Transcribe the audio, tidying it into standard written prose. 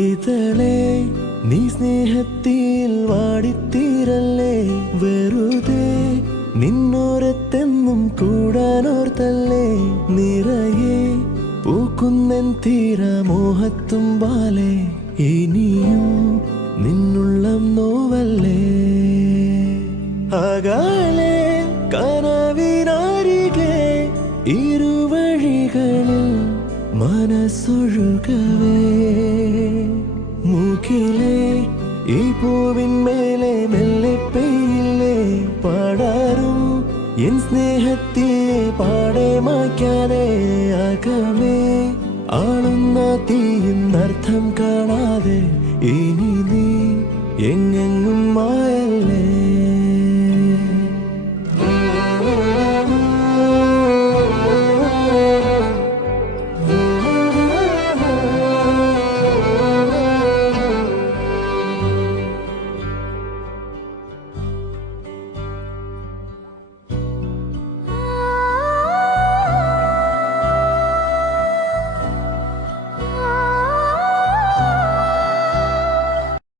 ഇതളേ നീ സ്നേഹത്തിൽ വാടിത്തീരല്ലേ, വെറുതെ നിന്നോരത്തെന്നും കൂടാനോർത്തല്ലേ, നിറയെ പൂക്കുന്നൻ തീരമോഹത്തുമ്പാലെ ഇനിയും നിന്നുള്ളം നോവല്ലേ. അകാലെ കനവിനരികെ ഇരുവഴികളിൽ മനസ്സൊഴുകവേ, മുകിലേ ഈ പൂവിന്മേലെ മെല്ലെ പെയ്യില്ലേ, പാടാറും എൻ സ്നേഹത്തെ പാടെ മായ്ക്കാതെ, അകമേ ആളുന്ന തീയും അർത്ഥം കാണാതെ ഇനി നീ എങ്ങനെ